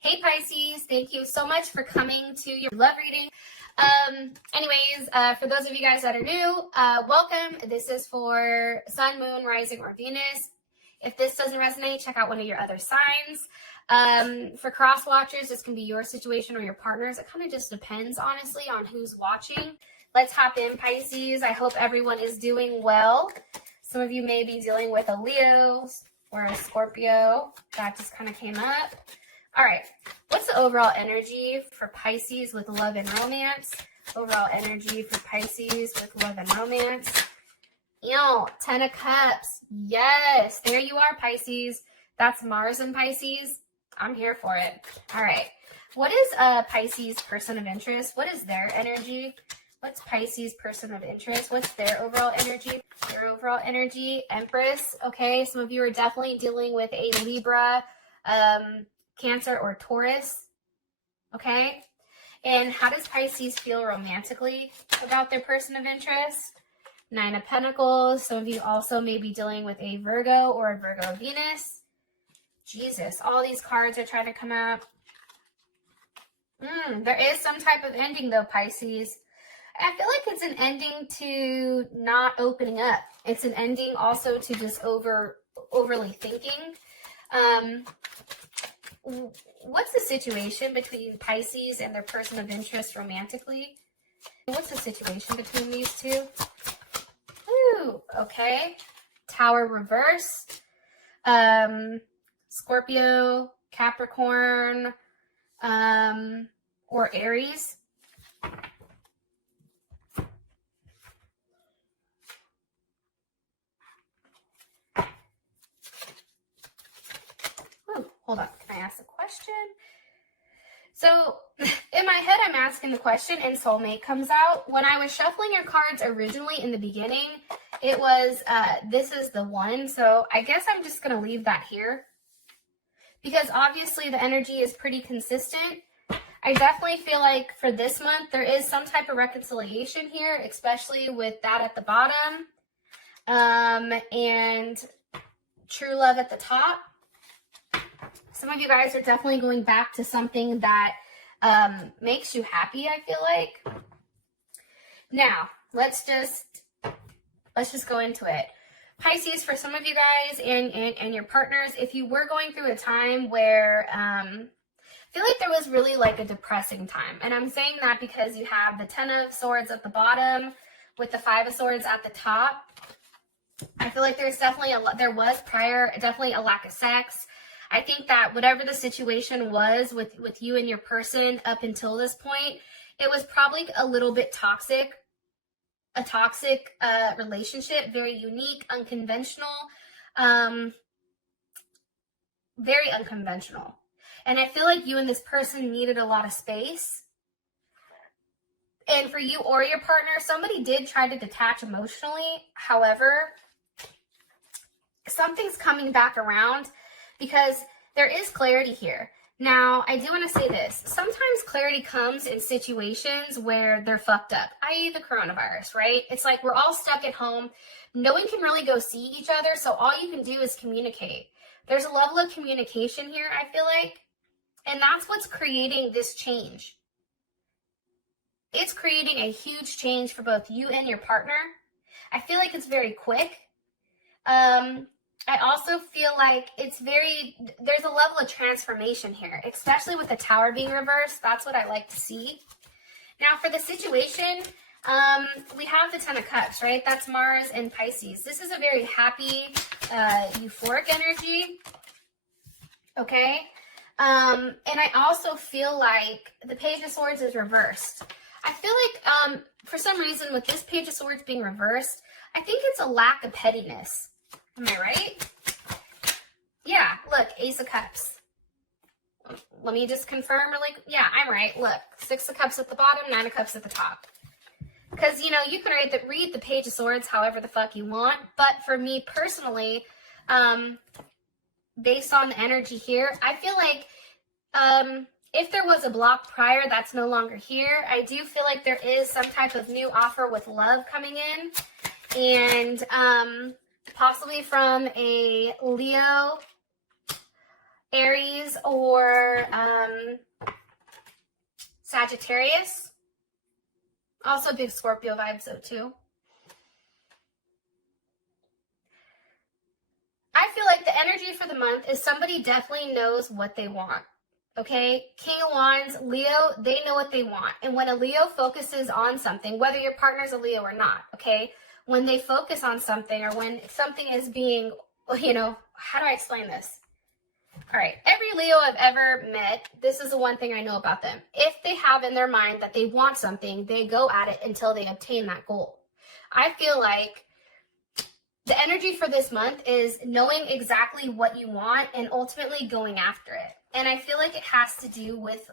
Hey Pisces, thank you so much for coming to your love reading. For those of you guys that are new, welcome. This is for Sun, Moon, Rising, or Venus. If this doesn't resonate, check out one of your other signs. For cross watchers, this can be your situation or your partner's. It kind of just depends, honestly, on who's watching. Let's hop in, Pisces. I hope everyone is doing well. Some of you may be dealing with a Leo or a Scorpio. That just kind of came up. All right, what's the overall energy for Pisces with love and romance? Overall energy for Pisces with love and romance. Ten of Cups. Yes, there you are, Pisces. That's Mars in Pisces. I'm here for it. All right, what is a Pisces person of interest? What is their energy? What's Pisces person of interest? What's their overall energy? Their overall energy, Empress. Okay, some of you are definitely dealing with a Libra, Cancer, or Taurus. Okay, and how does Pisces feel romantically about their person of interest? Nine of Pentacles. Some of you also may be dealing with a Virgo or a Virgo Venus. Jesus, all these cards are trying to come out. There is some type of ending though, Pisces. I feel like it's an ending to not opening up. It's an ending also to just overly thinking. What's the situation between Pisces and their person of interest romantically? What's the situation between these two? Ooh, okay. Tower reverse. Scorpio, Capricorn, or Aries. Hold on, can I ask a question? So in my head, I'm asking the question and soulmate comes out. When I was shuffling your cards originally in the beginning, it was, this is the one. So I guess I'm just going to leave that here because obviously the energy is pretty consistent. I definitely feel like for this month, there is some type of reconciliation here, especially with that at the bottom, and true love at the top. Some of you guys are definitely going back to something that makes you happy, I feel like. Now, let's just go into it. Pisces, for some of you guys and your partners, if you were going through a time where I feel like there was really like a depressing time. And I'm saying that because you have the Ten of Swords at the bottom with the Five of Swords at the top. I feel like there's definitely definitely a lack of sex. I think that whatever the situation was with you and your person up until this point, it was probably a little bit toxic, a toxic relationship, very unique, unconventional, very unconventional. And I feel like you and this person needed a lot of space. And for you or your partner, somebody did try to detach emotionally. However, something's coming back around, because there is clarity here. Now, I do want to say this. Sometimes clarity comes in situations where they're fucked up, i.e. the coronavirus, right? It's like we're all stuck at home. No one can really go see each other, so all you can do is communicate. There's a level of communication here, I feel like, and that's what's creating this change. It's creating a huge change for both you and your partner. I feel like it's very quick. I also feel like there's a level of transformation here, especially with the Tower being reversed. That's what I like to see. Now for the situation, we have the Ten of Cups, right? That's Mars and Pisces. This is a very happy, euphoric energy, okay? And I also feel like the Page of Swords is reversed. I feel like for some reason with this Page of Swords being reversed, I think it's a lack of pettiness. Am I right? Yeah, look, Ace of Cups. Let me just confirm really. Yeah, I'm right. Look, Six of Cups at the bottom, Nine of Cups at the top. Because, you know, you can read the Page of Swords however the fuck you want. But for me personally, based on the energy here, I feel like if there was a block prior that's no longer here, I do feel like there is some type of new offer with love coming in. And possibly from a Leo Aries or Sagittarius. Also big Scorpio vibes though too. I feel like the energy for the month is somebody definitely knows what they want. Okay, King of Wands, Leo, they know what they want. And when a Leo focuses on something, whether your partner's a Leo or not, okay, when they focus on something or when something is being, you know, how do I explain this? All right, every Leo I've ever met, this is the one thing I know about them. If they have in their mind that they want something, they go at it until they obtain that goal. I feel like the energy for this month is knowing exactly what you want and ultimately going after it. And I feel like it has to do with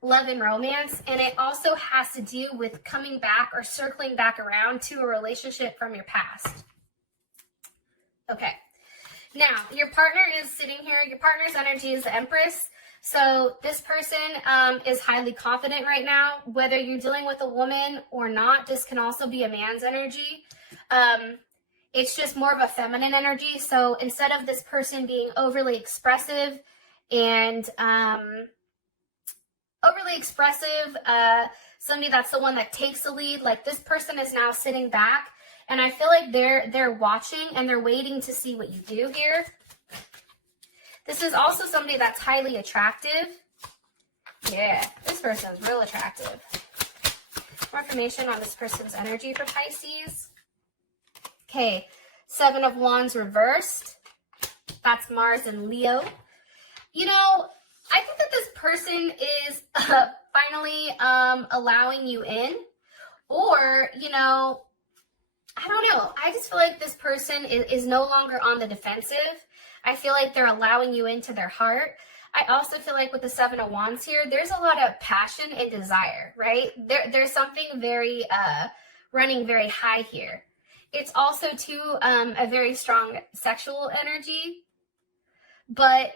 love and romance. And it also has to do with coming back or circling back around to a relationship from your past. Okay. Now, your partner is sitting here. Your partner's energy is the Empress. So this person is highly confident right now. Whether you're dealing with a woman or not, this can also be a man's energy. It's just more of a feminine energy. So instead of this person being overly expressive and somebody that's the one that takes the lead, like this person is now sitting back, and I feel like they're watching and they're waiting to see what you do here. This is also somebody that's highly attractive. Yeah, this person's real attractive. More information on this person's energy for Pisces. Okay, Seven of Wands reversed. That's Mars and Leo. You know, I think that this person is finally allowing you in. Or, you know, I don't know. I just feel like this person is no longer on the defensive. I feel like they're allowing you into their heart. I also feel like with the Seven of Wands here, there's a lot of passion and desire, right? There's something very running very high here. It's also, too, a very strong sexual energy. But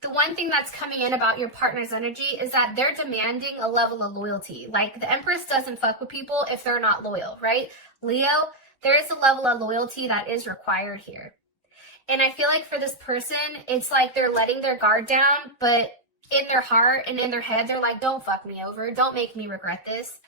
the one thing that's coming in about your partner's energy is that they're demanding a level of loyalty. Like, the Empress doesn't fuck with people if they're not loyal, right? Leo, there is a level of loyalty that is required here. And I feel like for this person, it's like they're letting their guard down, but in their heart and in their head, they're like, don't fuck me over. Don't make me regret this.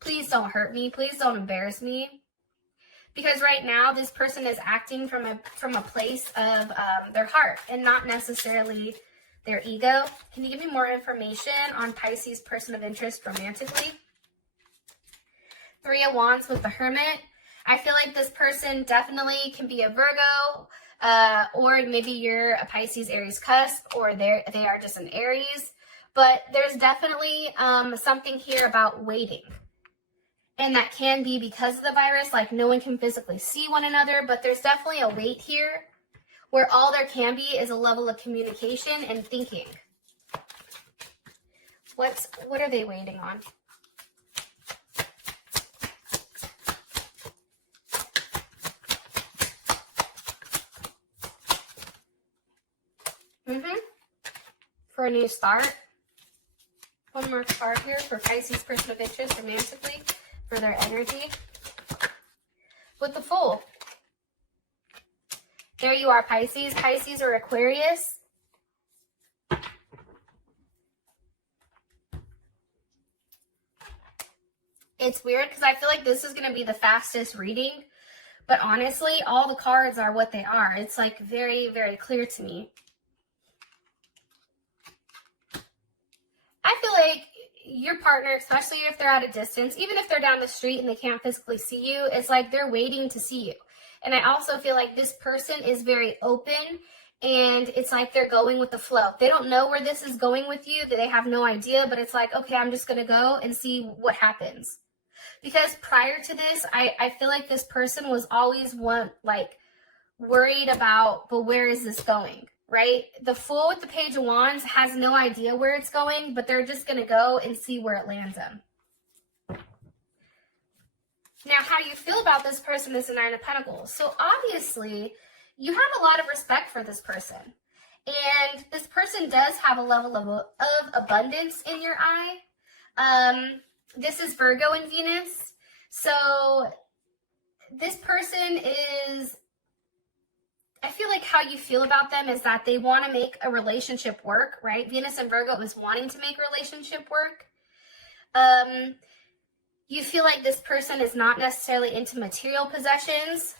Please don't hurt me. Please don't embarrass me. Because right now, this person is acting from a place of their heart and not necessarily their ego. Can you give me more information on Pisces' person of interest romantically? Three of Wands with the Hermit. I feel like this person definitely can be a Virgo, or maybe you're a Pisces Aries cusp, or they are just an Aries. But there's definitely something here about waiting. And that can be because of the virus, like no one can physically see one another, but there's definitely a wait here where all there can be is a level of communication and thinking. What are they waiting on? For a new start. One more card here for Pisces person of interest romantically for their energy. With the Fool. There you are, Pisces. Pisces or Aquarius. It's weird because I feel like this is going to be the fastest reading. But honestly, all the cards are what they are. It's like very, very clear to me. I feel like your partner, especially if they're at a distance, even if they're down the street and they can't physically see you, it's like they're waiting to see you. And I also feel like this person is very open and it's like they're going with the flow. They don't know where this is going with you. They have no idea, but it's like, okay, I'm just going to go and see what happens. Because prior to this, I feel like this person was always worried about, but where is this going? Right? The Fool with the Page of Wands has no idea where it's going, but they're just going to go and see where it lands them. Now, how you feel about this person is the Nine of Pentacles. So obviously, you have a lot of respect for this person. And this person does have a level of abundance in your eye. This is Virgo and Venus. So this person is I feel like how you feel about them is that they want to make a relationship work, right? Venus and Virgo is wanting to make a relationship work. You feel like this person is not necessarily into material possessions,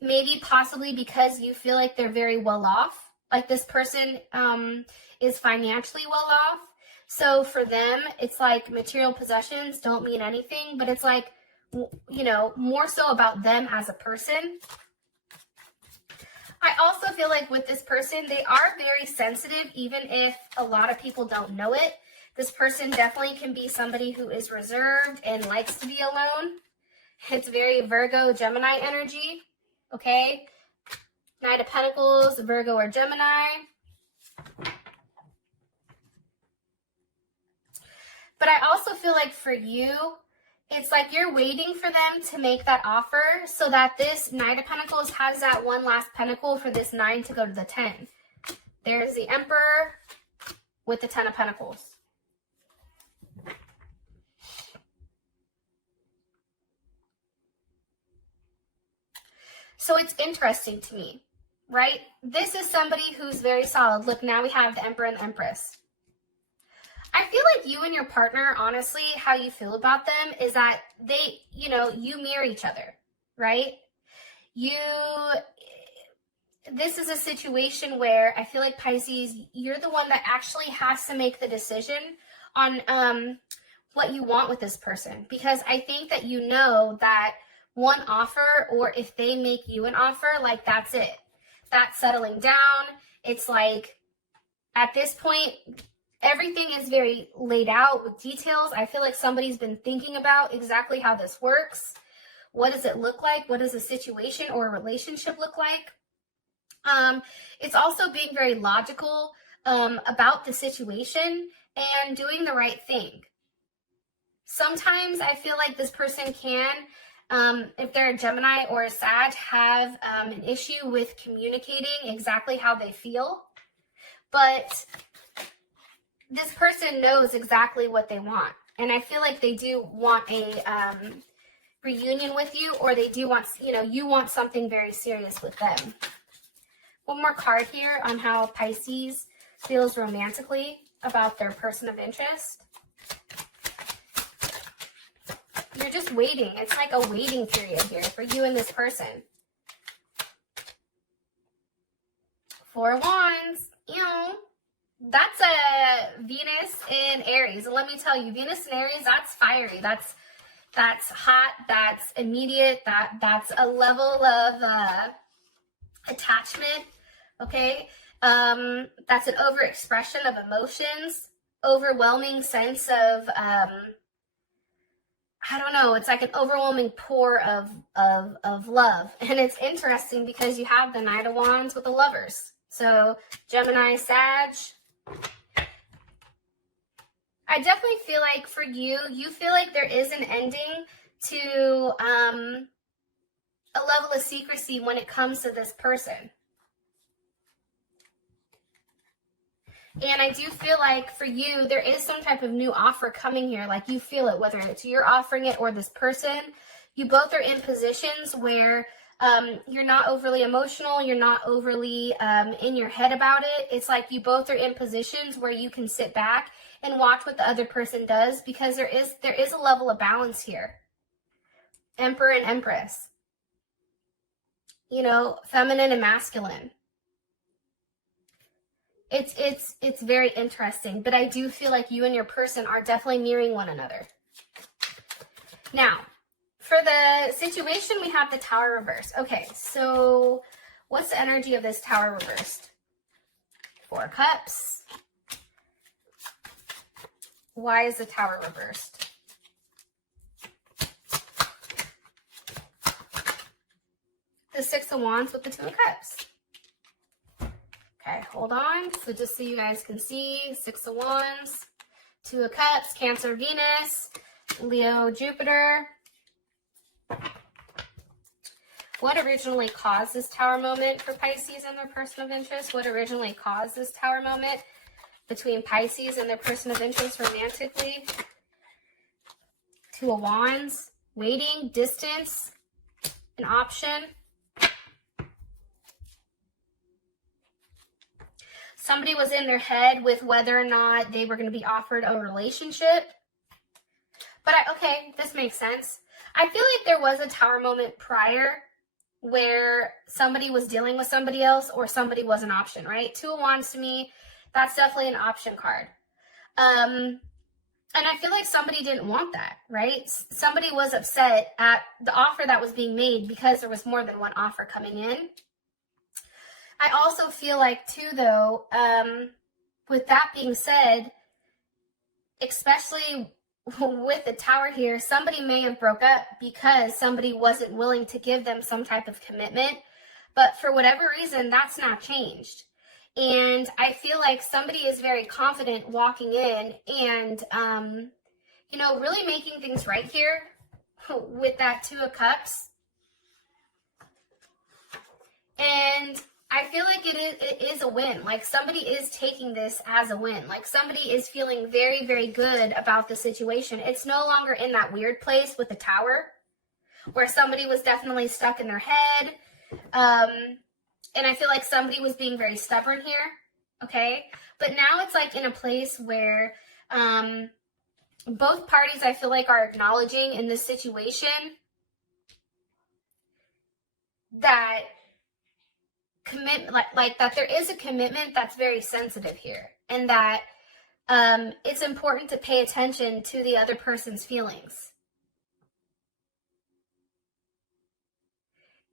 maybe possibly because you feel like they're very well off. Like this person is financially well off. So for them, it's like material possessions don't mean anything, but it's like, you know, more so about them as a person. I also feel like with this person, they are very sensitive, even if a lot of people don't know it. This person definitely can be somebody who is reserved and likes to be alone. It's very Virgo, Gemini energy, okay? Knight of Pentacles, Virgo or Gemini. But I also feel like for you, it's like you're waiting for them to make that offer so that this Knight of Pentacles has that one last pentacle for this 9 to go to the 10. There's the Emperor with the 10 of Pentacles. So it's interesting to me, right? This is somebody who's very solid. Look, now we have the Emperor and the Empress. I feel like you and your partner, honestly, how you feel about them is that they, you know, you mirror each other, right? This is a situation where I feel like Pisces, you're the one that actually has to make the decision on what you want with this person. Because I think that you know that one offer, or if they make you an offer, like that's it. That's settling down. It's like, at this point, everything is very laid out with details. I feel like somebody's been thinking about exactly how this works. What does it look like? What does a situation or a relationship look like? It's also being very logical about the situation and doing the right thing. Sometimes I feel like this person can, if they're a Gemini or a Sag, have an issue with communicating exactly how they feel. But this person knows exactly what they want. And I feel like they do want a reunion with you, or they do want, you know, you want something very serious with them. One more card here on how Pisces feels romantically about their person of interest. You're just waiting. It's like a waiting period here for you and this person. Four of Wands. You know, that's a Venus in Aries. And let me tell you, Venus in Aries, that's fiery. That's hot. That's immediate. That's a level of attachment. Okay. That's an overexpression of emotions, overwhelming sense of I don't know, it's like an overwhelming pour of love. And it's interesting because you have the Knight of Wands with the Lovers. So Gemini, Sag. I definitely feel like for you, you feel like there is an ending to a level of secrecy when it comes to this person. And I do feel like for you, there is some type of new offer coming here. Like you feel it, whether it's you're offering it or this person. You both are in positions where you're not overly emotional. You're not overly in your head about it. It's like you both are in positions where you can sit back and watch what the other person does, because there is a level of balance here. Emperor and Empress. You know, feminine and masculine. It's very interesting, but I do feel like you and your person are definitely mirroring one another. Now, for the situation, we have the Tower reversed. Okay, so what's the energy of this Tower reversed? Four of Cups. Why is the Tower reversed? The Six of Wands with the Two of Cups. Okay, hold on. So just so you guys can see, Six of Wands, Two of Cups, Cancer, Venus, Leo, Jupiter. What originally caused this Tower moment for Pisces and their person of interest? What originally caused this Tower moment between Pisces and their person of interest romantically? Two of Wands, waiting, distance, an option. Somebody was in their head with whether or not they were going to be offered a relationship. But okay, this makes sense. I feel like there was a Tower moment prior where somebody was dealing with somebody else or somebody was an option, right? Two of Wands to me, that's definitely an option card. And I feel like somebody didn't want that, right? Somebody was upset at the offer that was being made because there was more than one offer coming in. I also feel like too, though, with that being said, especially with the Tower here, somebody may have broke up because somebody wasn't willing to give them some type of commitment. But for whatever reason, that's not changed. And I feel like somebody is very confident walking in and, you know, really making things right here with that Two of Cups. And I feel like it is a win. Like somebody is taking this as a win. Like somebody is feeling very, very good about the situation. It's no longer in that weird place with the Tower where somebody was definitely stuck in their head. And I feel like somebody was being very stubborn here, okay? But now it's like in a place where both parties, I feel like, are acknowledging in this situation that like that there is a commitment that's very sensitive here, and that it's important to pay attention to the other person's feelings.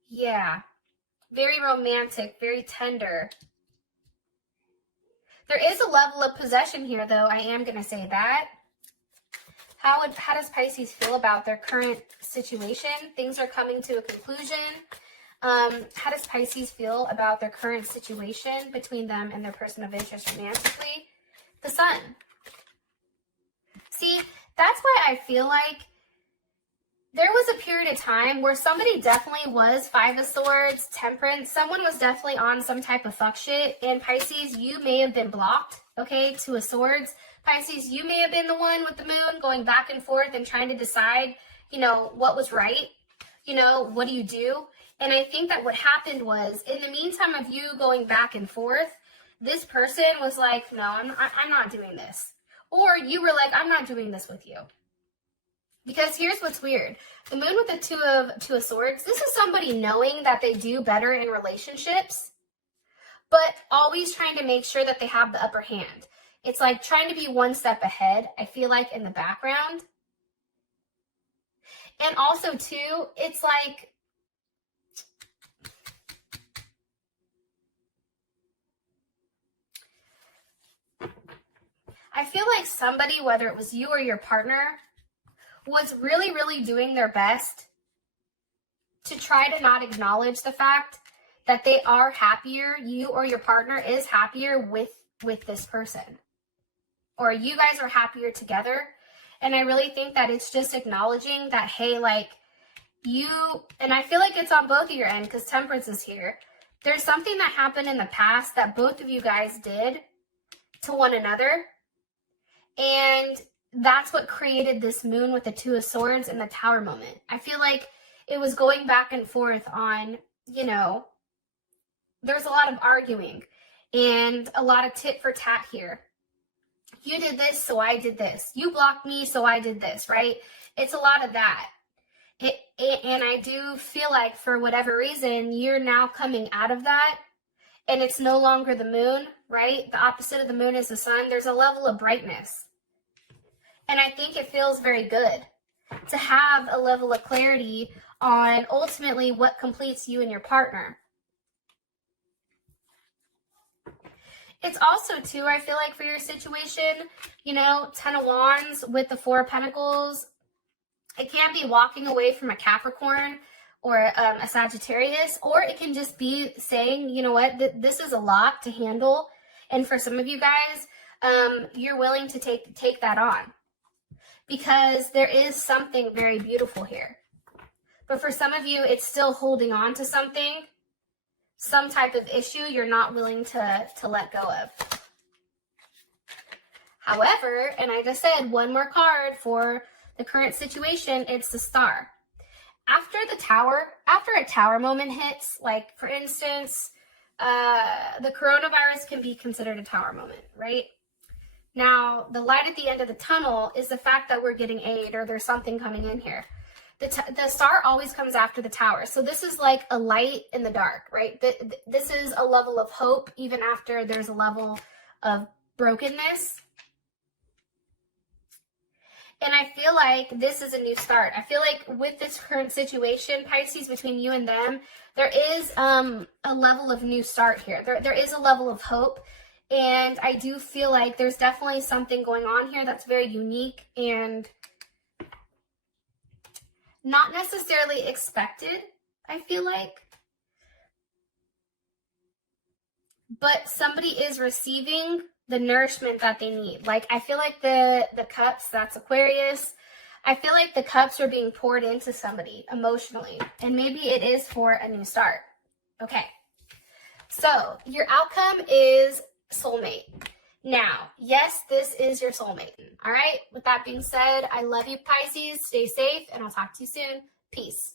Yeah. Very romantic, very tender. There is a level of possession here, though. I am going to say that. How does Pisces feel about their current situation? Things are coming to a conclusion. How does Pisces feel about their current situation between them and their person of interest romantically? The Sun. See, that's why I feel like there was a period of time where somebody definitely was Five of Swords, Temperance. Someone was definitely on some type of fuck shit. And Pisces, you may have been blocked, okay, Two of Swords. Pisces, you may have been the one with the moon going back and forth and trying to decide, you know, what was right. You know, what do you do? And I think that what happened was, in the meantime of you going back and forth, this person was like, no, I'm not doing this. Or you were like, I'm not doing this with you. Because here's what's weird. The moon with the two of Swords, this is somebody knowing that they do better in relationships, but always trying to make sure that they have the upper hand. It's like trying to be one step ahead, I feel like, in the background. And also, too, it's like, I feel like somebody, whether it was you or your partner, was really, really doing their best to try to not acknowledge the fact that they are happier, you or your partner is happier with this person. Or you guys are happier together. And I really think that it's just acknowledging that, hey, like, you, and I feel like it's on both of your end because Temperance is here. There's something that happened in the past that both of you guys did to one another. And that's what created this moon with the Two of Swords and the Tower moment. I feel like it was going back and forth on, you know, there's a lot of arguing and a lot of tit for tat here. You did this, so I did this. You blocked me, so I did this, right? It's a lot of that. And I do feel like for whatever reason, you're now coming out of that and it's no longer the moon, right? The opposite of the moon is the sun. There's a level of brightness. And I think it feels very good to have a level of clarity on ultimately what completes you and your partner. It's also, too, I feel like for your situation, you know, Ten of Wands with the Four of Pentacles, it can be walking away from a Capricorn or a Sagittarius, or it can just be saying, you know what, this is a lot to handle. And for some of you guys, you're willing to take that on. Because there is something very beautiful here. But for some of you, it's still holding on to something, some type of issue you're not willing to let go of. However, and I just said one more card for the current situation, it's the Star. After a Tower moment hits, like for instance, the coronavirus can be considered a tower moment, right? Now, the light at the end of the tunnel is the fact that we're getting aid or there's something coming in here. The star always comes after the tower. So this is like a light in the dark, right? This is a level of hope even after there's a level of brokenness. And I feel like this is a new start. I feel like with this current situation, Pisces, between you and them, there is a level of new start here. There is a level of hope. And I do feel like there's definitely something going on here that's very unique and not necessarily expected, I feel like. But somebody is receiving the nourishment that they need. Like, I feel like the cups, that's Aquarius. I feel like the cups are being poured into somebody emotionally. And maybe it is for a new start. Okay. So, your outcome is soulmate. Now, yes, this is your soulmate. All right. With that being said, I love you, Pisces. Stay safe, and I'll talk to you soon. Peace.